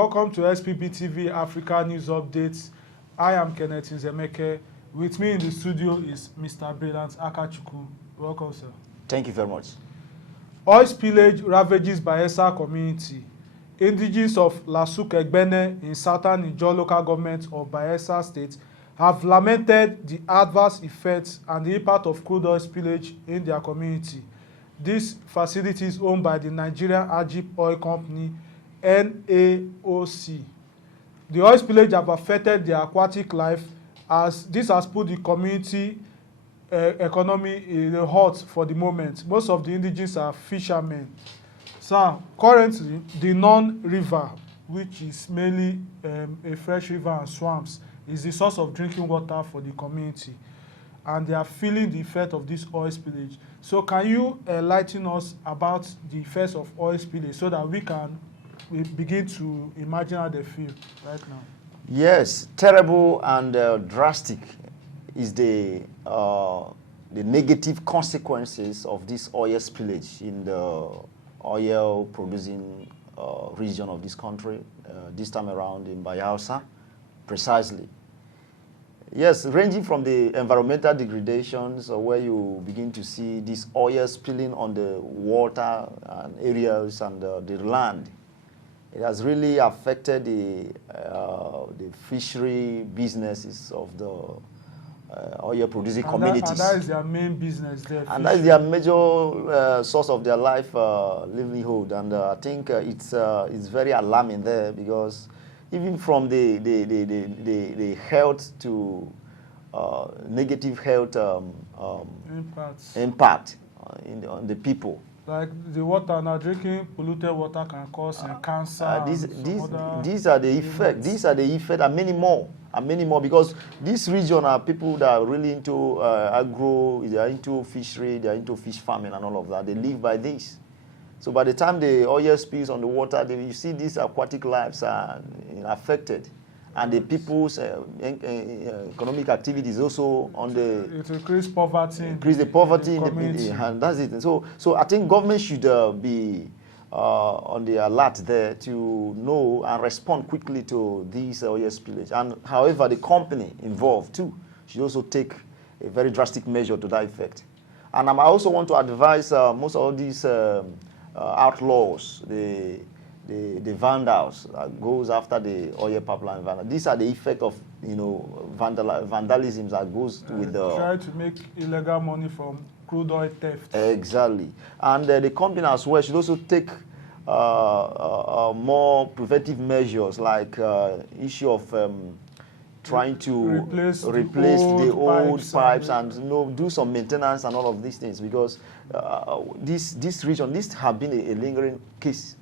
Welcome to XPBTV Africa News Updates. I am Kenneth Nzemeke. With me in the studio is Mr. Brilliant Akachukwu. Welcome, sir. Thank you very much. Oil spillage ravages Bayelsa community. Indigenes of Lasuk-Egbene in southern Injure local government of Bayelsa State have lamented the adverse effects and the impact of crude oil spillage in their community. This facility is owned by the Nigerian Ajip Oil Company, NAOC. The oil spillage have affected their aquatic life, as this has put the community economy in a halt for the moment. Most of the indigenes are fishermen. So currently, the Non River, which is mainly a fresh river and swamps, is the source of drinking water for the community, and they are feeling the effect of this oil spillage. So can you enlighten us about the effects of oil spillage so that we begin to imagine how they feel right now? Yes, terrible and drastic is the negative consequences of this oil spillage in the oil-producing region of this country, this time around in Bayelsa, precisely. Yes, ranging from the environmental degradations, where you begin to see this oil spilling on the water and areas and the land. It has really affected the fishery businesses of the oil-producing communities. And that is their main business there. And that is their major source of their life livelihood. And I think it's very alarming there, because even from the health to negative health impact on the people. Like the water now, drinking polluted water can cause cancer. These are the effects. These are the effects, and many more. And many more, because this region are people that are really into agro, they are into fishery, they are into fish farming and all of that. They live by this. So by the time the oil spills on the water, you see these aquatic lives are affected. And the people's economic activities also on the... It increases poverty. Increase the poverty in the community. And that's it. So I think government should be on the alert there to know and respond quickly to these oil spillage. And however, the company involved too should also take a very drastic measure to that effect. And I also want to advise most of these outlaws, the vandals that goes after the oil pipeline vandal. These are the effect of vandalism that goes with the... Try to make illegal money from crude oil theft. Exactly. And the company as well should also take more preventive measures, like issue of trying to replace the old pipes and do some maintenance and all of these things, because this region, this have been a lingering case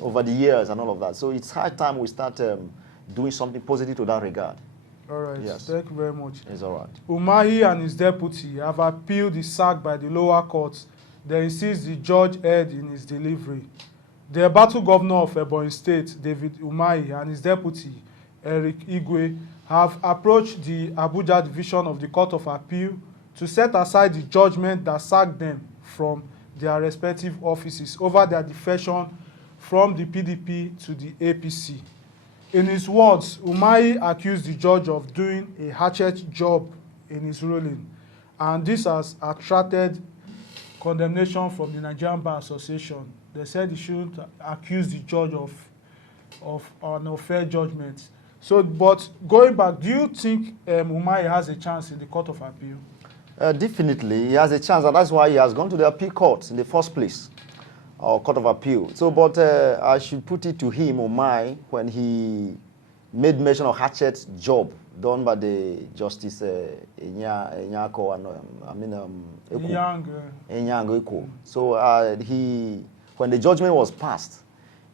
over the years and all of that. So it's high time we start doing something positive to that regard. All right, yes. Thank you very much. It's all right. Umahi and his deputy have appealed the sack by the lower courts. They insist the judge erred in his delivery. The battle governor of Ebonyi State, David Umahi, and his deputy, Eric Igwe, have approached the Abuja division of the Court of Appeal to set aside the judgment that sacked them from their respective offices over their defection from the PDP to the APC. In his words, Umahi accused the judge of doing a hatchet job in his ruling, and this has attracted condemnation from the Nigerian Bar Association. They said he shouldn't accuse the judge of an unfair judgment. So, but going back, do you think Umahi has a chance in the Court of Appeal? Definitely, he has a chance, and that's why he has gone to the appeal court in the first place, or Court of Appeal. So, but I should put it to him, Umahi, when he made mention of hatchet job done by the Justice Enyako and Eko. So when the judgment was passed,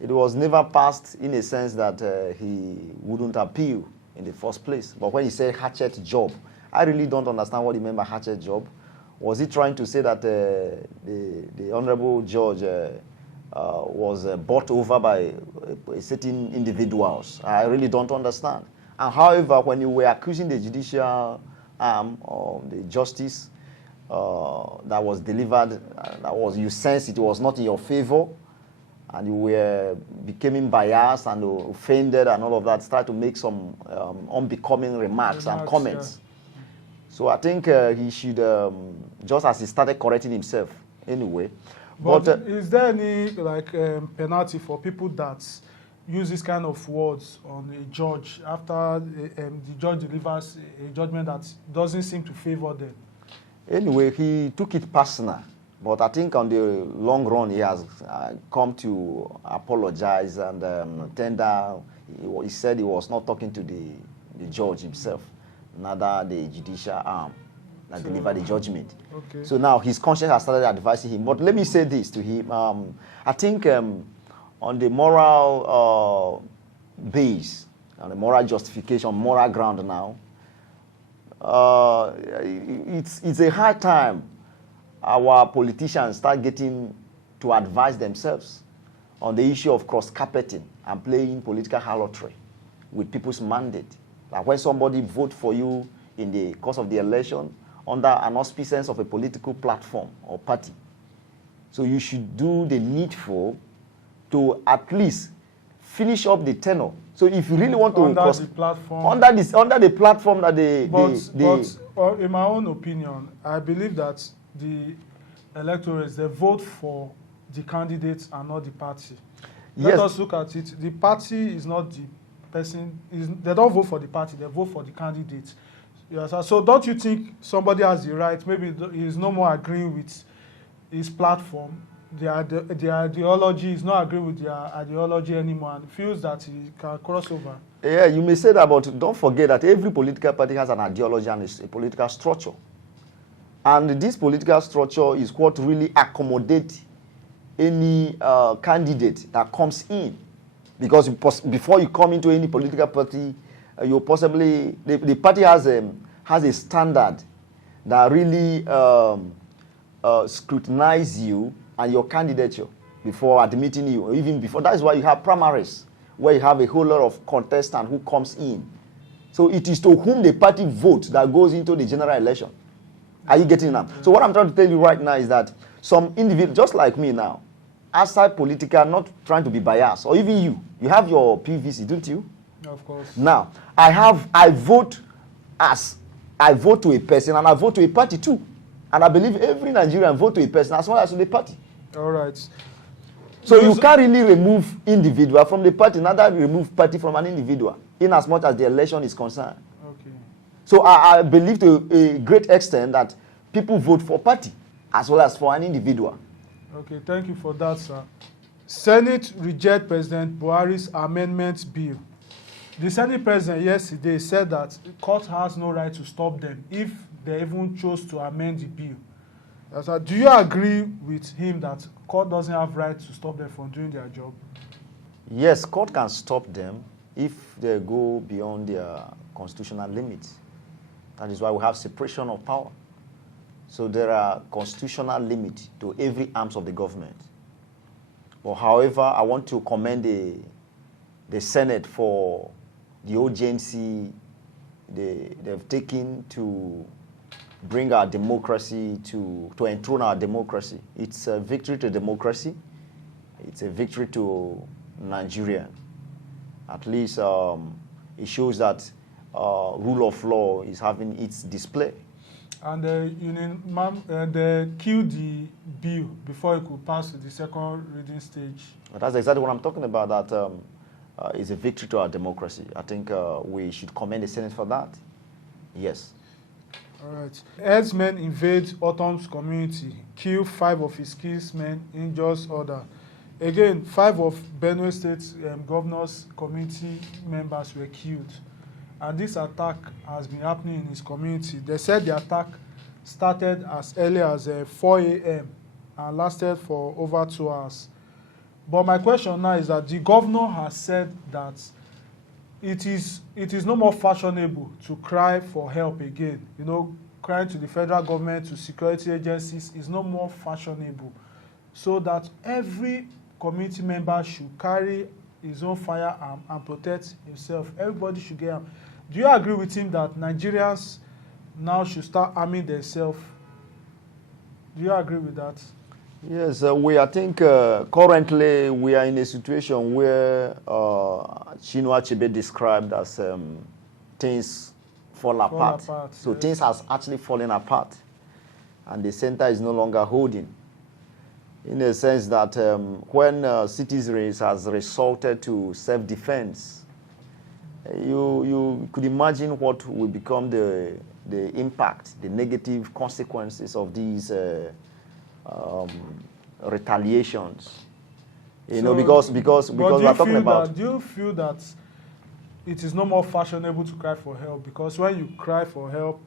it was never passed in a sense that he wouldn't appeal in the first place. But when he said hatchet job, I really don't understand what he meant by hatchet job. Was he trying to say that the honorable judge was bought over by certain individuals? I really don't understand. And however, when you were accusing the judicial arm or the justice that was delivered, you sensed it was not in your favor, and you were becoming biased and offended and all of that, start to make some unbecoming remarks and comments. Yeah. So I think he should, just as he started correcting himself anyway. But is there any penalty for people that use this kind of words on a judge after the judge delivers a judgment that doesn't seem to favor them? Anyway, he took it personal. But I think on the long run, he has come to apologize and tender. He said he was not talking to the judge himself, neither the judicial arm that delivered the judgment. Okay. So now his conscience has started advising him. But let me say this to him. I think on the moral base, on the moral justification, moral ground now, it's a high time our politicians start getting to advise themselves on the issue of cross-carpeting and playing political harlotry with people's mandate. Like when somebody votes for you in the course of the election under an auspices of a political platform or party. So you should do the needful to at least finish up the tenure. So if you really want to under the platform, under the platform that but in my own opinion, I believe that the electors, they vote for the candidates and not the party. Yes. Let us look at it. The party is not the person. They don't vote for the party. They vote for the candidate. Yes. So don't you think somebody has the right? Maybe he is no more agreeing with his platform. The ideology is not agreeing with their ideology anymore, and feels that he can cross over. Yeah, you may say that, but don't forget that every political party has an ideology and a political structure. And this political structure is what really accommodates any candidate that comes in. Because before you come into any political party, you possibly, the party has a standard that really scrutinizes you and your candidature before admitting you, even before. That is why you have primaries, where you have a whole lot of contestants who comes in. So it is to whom the party votes that goes into the general election. Are you getting now? So what I'm trying to tell you right now is that some individuals, just like me now, outside political, not trying to be biased, or even you have your PVC, don't you? Of course. Now, I vote to a person and I vote to a party too. And I believe every Nigerian vote to a person as well as to the party. All right. So you can't really remove individual from the party, neither remove party from an individual, in as much as the election is concerned. Okay. So I believe to a great extent that people vote for party as well as for an individual. Okay, thank you for that, sir. Senate reject President Buhari's amendment bill. The Senate president yesterday said that the court has no right to stop them if they even chose to amend the bill. So do you agree with him that court doesn't have right to stop them from doing their job? Yes, court can stop them if they go beyond their constitutional limits. That is why we have separation of power. So there are constitutional limits to every arms of the government. But however, I want to commend the Senate for the urgency they've taken to bring our democracy, to enthrone our democracy. It's a victory to democracy. It's a victory to Nigeria. At least it shows that rule of law is having its display. And they killed the bill before it could pass to the second reading stage. That's exactly what I'm talking about, that is a victory to our democracy. I think we should commend the Senate for that. Yes. All right. Herdsmen invade Ortom's community, kill 5 of his kinsmen, injures others. Again, 5 of Benue State's governor's community members were killed. And this attack has been happening in his community. They said the attack started as early as 4 a.m. and lasted for over 2 hours. But my question now is that the governor has said that it is no more fashionable to cry for help again. You know, crying to the federal government, to security agencies is no more fashionable. So that every community member should carry his own firearm and protect himself. Everybody should get armed. Do you agree with him that Nigerians now should start arming themselves? Do you agree with that? Yes, I think currently we are in a situation where Chinua Achebe described as things fall apart. So yes. things has actually fallen apart, and the center is no longer holding. In a sense that when citizens has resorted to self-defense, you could imagine what will become the impact, the negative consequences of these retaliations. You know, because we are talking about. Do you feel that it is no more fashionable to cry for help? Because when you cry for help,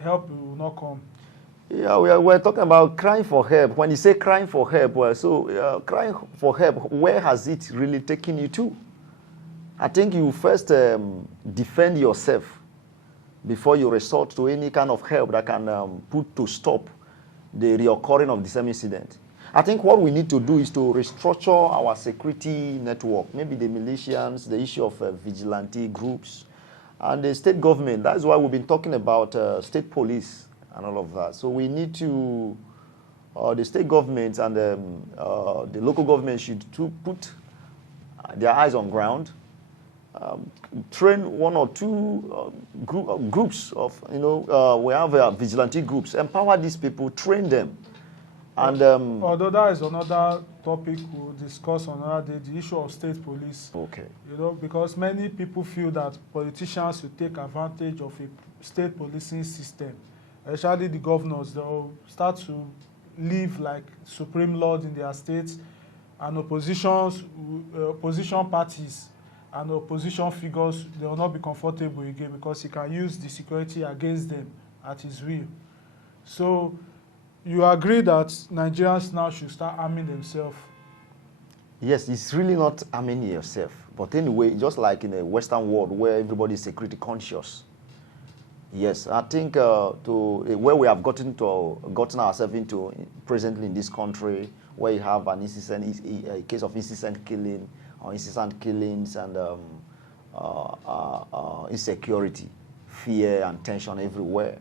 help will not come. Yeah, we're talking about crying for help. When you say crying for help, well, so crying for help, where has it really taken you to? I think you first defend yourself before you resort to any kind of help that can put to stop the reoccurring of the same incident. I think what we need to do is to restructure our security network, maybe the militias, the issue of vigilante groups, and the state government. That's why we've been talking about state police and all of that. So we need to, the state governments and the local government should put their eyes on ground, train one or two groups of, we have vigilante groups, empower these people, train them. And although that is another topic we'll discuss on another day, the issue of state police. Okay. Because many people feel that politicians should take advantage of a state policing system, especially the governors. They'll start to live like supreme lord in their states, and opposition parties and opposition figures, they will not be comfortable again because he can use the security against them at his will. So you agree that Nigerians now should start arming themselves? Yes, it's really not arming yourself. But anyway, just like in a Western world where everybody is security conscious. Yes, I think where we have gotten ourselves into presently in this country, where you have an incident, a case of incessant killing or incessant killings and insecurity, fear and tension everywhere.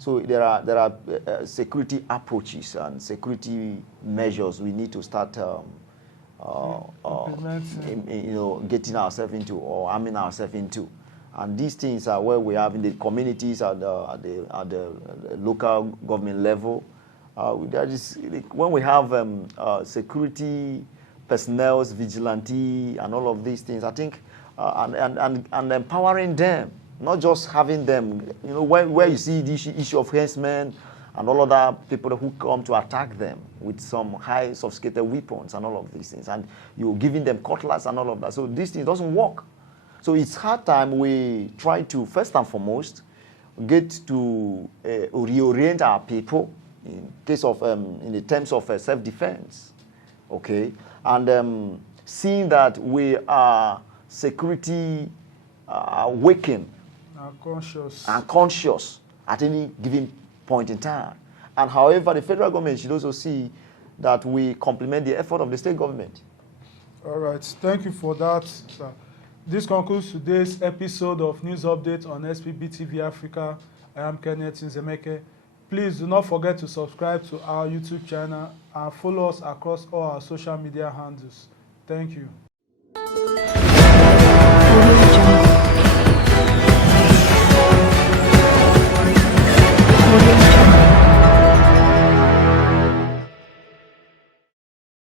So there are security approaches and security measures we need to start getting ourselves into or arming ourselves into. And these things are where we have in the communities at the local government level. When we have security personnel, vigilante, and all of these things, I think, and empowering them, not just having them, where you see the issue of herdsmen and all other people who come to attack them with some high sophisticated weapons and all of these things, and you're giving them cutlass and all of that. So this thing doesn't work. So it's hard time we try to, first and foremost, get to reorient our people in case of, in the terms of self-defense, okay? And seeing that we are security awakened and conscious at any given point in time. And however, the federal government should also see that we complement the effort of the state government. All right, thank you for that, sir. This concludes today's episode of News Update on XPBTV Africa. I am Kenneth Nzemeke. Please do not forget to subscribe to our YouTube channel and follow us across all our social media handles. Thank you.